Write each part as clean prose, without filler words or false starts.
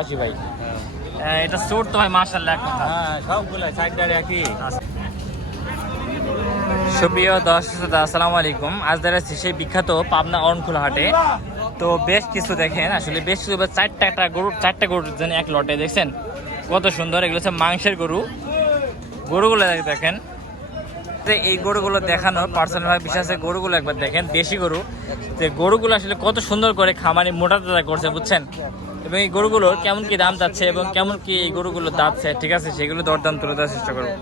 আসি ভাই। এটা সুট তো ভাই মাশাআল্লাহ এক কথা। হ্যাঁ সবগুলো সাইডারে একই। সুপ্রিয় দর্শক আসসালামু আলাইকুম। আজ দাঁড়াচ্ছি সেই বিখ্যাত পাবনা অরণখোলা হাটে। তো বেশ কিছু দেখেন, আসলে বেশ কিছু চারটা গরুর জন্য এক লটে দেখছেন কত সুন্দর। এগুলো হচ্ছে মাংসের গরুগুলো দেখেন। এই গরুগুলো দেখানোর পার্সোনাল ভাবে বিশ্বাস আছে। গরুগুলো একবার দেখেন, দেশি গরু, যে গরুগুলো আসলে কত সুন্দর করে খামারি মোটা তাজা করছে বুঝছেন। এবং এই গরুগুলোর কেমন কি দাম যাচ্ছে এবং কেমন কি এই গরুগুলো দাঁতছে, ঠিক আছে, সেগুলো দরদাম তুলে দেওয়ার চেষ্টা করবো।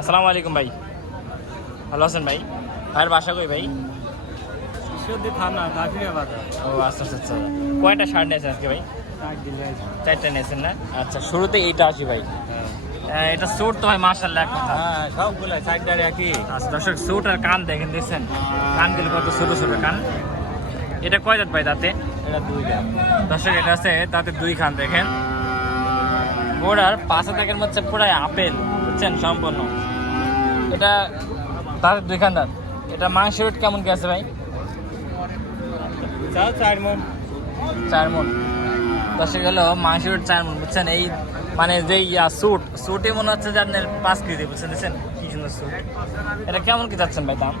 আসসালামু আলাইকুম ভাই, ভালো আছেন ভাই? ভাইয়ের বাসা কই ভাই? ও আচ্ছা আচ্ছা আচ্ছা। কয়টা শার্ট নিয়েছেন আজকে ভাই? চারটা নিয়েছেন না? আচ্ছা, শুরুতে এইটা আসি ভাই। এটা সুট তো ভাই মাশাআল্লাহ এক কথা। হ্যাঁ সবগুলো সাইডারে একই। আচ্ছা দর্শক, সুট আর কান দেখেন, দেখছেন কান গুলো কত ছোট ছোট কান। এটা কয় দাঁত ভাই দাঁতে? এটা 2 দাম। দর্শক এটা আছে দাঁতে 2 খান দেখেন। গোড়ার পাশে দেখেন হচ্ছে পুরাই আপেল বুঝছেন সম্পূর্ণ। এটা দাঁতে 2 খান দাঁত। এটা মাংসের রেট কেমন কি আছে ভাই? 4 মণ। 4 মণ। দর্শক হলো মাংসের রেট 4 মণ বুঝছেন। এই মানে যে সুটে মনে হচ্ছে যে আপনার 5 কেজি বুঝছেন, দেখছেন কি সুন্দর সুট। এটা কেমন কি যাচ্ছেন ভাই দাম?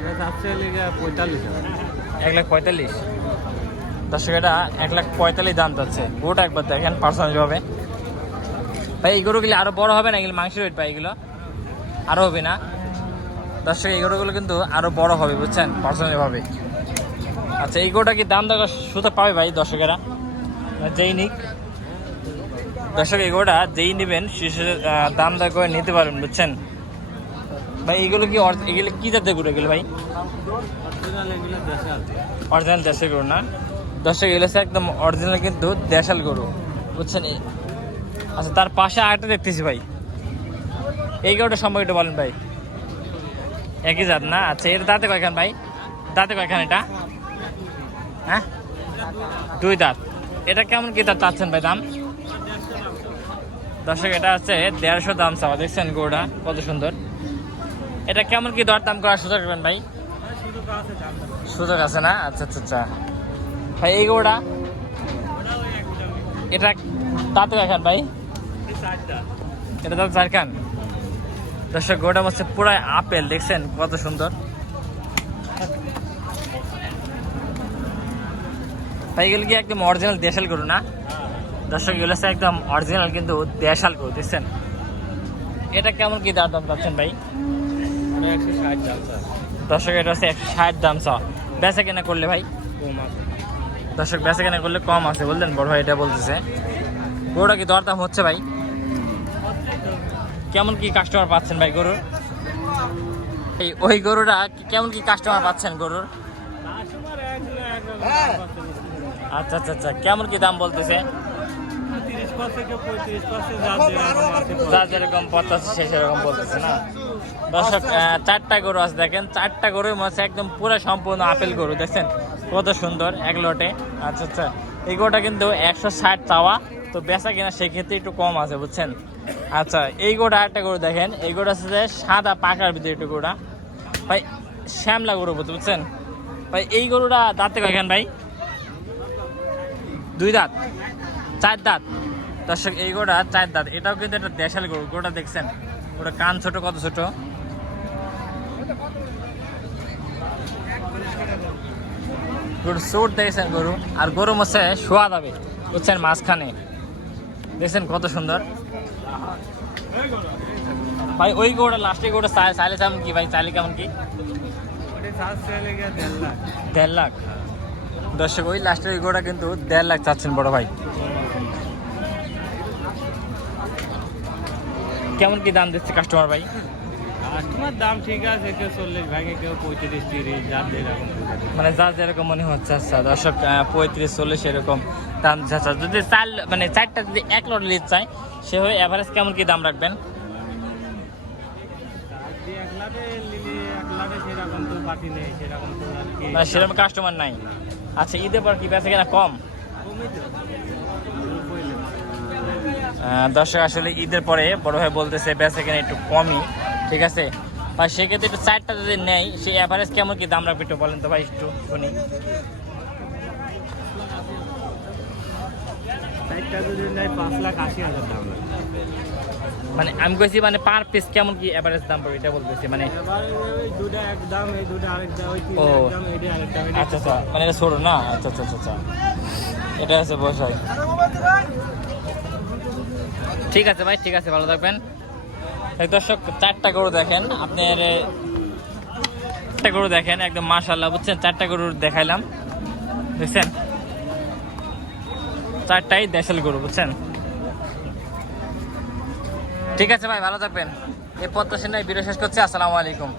এটা যাচ্ছে 45। 1,45,000। দর্শক এটা 1,45,000 দাম যাচ্ছে। গরুটা একবার দেখেন পার্সোনাল ভাবে ভাই। এই গরুগুলি আরো বড় হবে না? এগুলো মাংসের রেট ভাই, এগুলো আরো হবে না? দর্শক এই গরুগুলো কিন্তু আরো বড় হবে বুঝছেন পার্সোনাল ভাবে। আচ্ছা, এই গরুটা কি দাম দর সুতা পাবে ভাই দর্শকেরা? যেই নিক দর্শক, এই গরুটা যেই নেবেন শেষে দাম দর করে নিতে পারবেন বুঝছেন ভাই। এগুলো কি জাতের গরু এগুলো ভাই? অরিজিনাল দেশের গরু না? দর্শক এগুলো হচ্ছে একদম অরিজিনাল কিন্তু দেশাল গরু বুঝছেন। আচ্ছা, তার পাশে আরেকটা দেখতেছি ভাই। এই গরুটা সম্পর্কে একটু বলেন ভাই। একই জাত না? আচ্ছা, এটা দাঁতে কয়খান ভাই? দাঁতে কয়খান এটা? হ্যাঁ 2 দাঁত। এটা কেমন কি দাঁত চাচ্ছেন ভাই দাম? দর্শক এটা হচ্ছে 150 দাম চাওয়া, দেখছেন গরুটা কত সুন্দর। এটা কেমন কি দর দাম করার সুযোগ করবেন ভাই? সুযোগ আছে না? আচ্ছা আচ্ছা আচ্ছা ভাই। এই গরুটা এটা দাঁতে কয়খান ভাই? এটা দাঁত 4 খান। দর্শক গরুটা হচ্ছে পুরাই আপেল, দেখছেন কত সুন্দর ভাই। এগুলো কি একদম অরিজিনাল দেশাল গরু না? দর্শক এগুলো হচ্ছে একদম অরিজিনাল কিন্তু দেশাল গরু, দেখছেন। এটা কেমন কি দাম পাচ্ছেন ভাই? 160 দাম। দর্শক এটা হচ্ছে 160 দাম চাওয়া। বেচা কেনা করলে ভাই কম আছে। দর্শক বেচা কেনা করলে কম আছে বললেন বড় ভাই, এটা বলতেছে। গরুটা কি দরদাম হচ্ছে ভাই? কেমন কি কাস্টমার পাচ্ছেন ভাই গরুর? ওই গরুটা কেমন কি কাস্টমার পাচ্ছেন গরুর? আচ্ছা আচ্ছা আচ্ছা, কেমন কি দাম বলতেছে? 30% যা যেরকম পথ আছে সে সেরকম বলতেছে না? দর্শক 4টা গরু আছে দেখেন, 4টা গরুর মধ্যে একদম পুরো সম্পূর্ণ আপেল গরু, দেখছেন কত সুন্দর এক লটে। আচ্ছা আচ্ছা, এই গরুটা কিন্তু 160 চাওয়া, তো বেচা কিনা সেক্ষেত্রে একটু কম আছে বুঝছেন। আচ্ছা, এই গরুটা আরেকটা গরু দেখেন। এই গরুটা আছে যে সাদা পাকার ভিতরে একটু গরুটা ভাই, শ্যামলা গরু বুঝছেন ভাই। এই গরুটা দাঁতে কয়খান ভাই? 2 দাঁত 4 দাঁত। দর্শক এই গরুটা 4 দাঁত। এটাও কিন্তু একটা দেশাল গরু। গরুটা দেখছেন ওটা কান ছোট, কত ছোট। গরু সুট দেখছেন গরু, আর গরু মধ্যে শোয়া যাবে বুঝছেন মাঝখানে, দেখছেন কত সুন্দর ভাই। ওই গরুটা লাস্টে গরুটা চাইলে কেমন কি ভাই? চাইলে কেমন কি? 1.5 লাখ। দর্শক ওই লাস্টের ওই গরুটা কিন্তু 1.5 লাখ চাচ্ছেন বড় ভাই। কেমন কি দাম দিচ্ছে কাস্টমার ভাই? কাস্টমার দাম ঠিক আছে, কেউ 40 ভাঙে, কেউ 35-30, যার যেরকম। মানে যার যেরকম মনে হচ্ছে। আচ্ছা দর্শক 35-40 এরকম দাম চাচ্ছা। যদি মানে 4টা যদি 1 লট লিজ চাই, সে হয়ে অ্যাভারেজ কেমন কি দাম রাখবেন? মানে সেরকম কাস্টমার নাই। আচ্ছা, ঈদের পর কি বেচা কেনা কম? দর্শক আসলে ঈদের পরে বড় ভাই বলতেছে বেচা কেনা একটু কমই, ঠিক আছে। ভাই সেক্ষেত্রে একটু 4টা যদি নেই, সেই অ্যাভারেজ কেমন কি দাম রাখবে একটু বলেন তো ভাই, একটু শুনি। একটা যদি নেয় 5,80,000 দাম লাগে। মানে আমি কইছি মানে পার পিস কেমন কি এভারেজ দাম পড়বে এটা বলতেছি মানে। এবার ওই দুটা এক দাম, এই দুটা আরেক দাম, ওই তিনটা ও। এক দাম, এইটা আরেক দাম, এইটা আচ্ছা আচ্ছা, মানে এটা ছোট না? আচ্ছা আচ্ছা আচ্ছা আচ্ছা, এটা আছে বসাই। ঠিক আছে ভাই, ঠিক আছে, ভালো থাকবেন। এই দর্শক 4টা গরু দেখেন আপনার, 4টা গরু দেখেন একদম মাশাআল্লাহ, বুঝছেন? 4টা গরু দেখাইলাম, বুঝছেন? 4টাই দেশাল গরু, বুঝছেন? ঠিক আছে ভাই, ভালো থাকবেন। এই প্রত্যাশা নিয়ে ভিডিও শেষ করছি। আসসালামু আলাইকুম।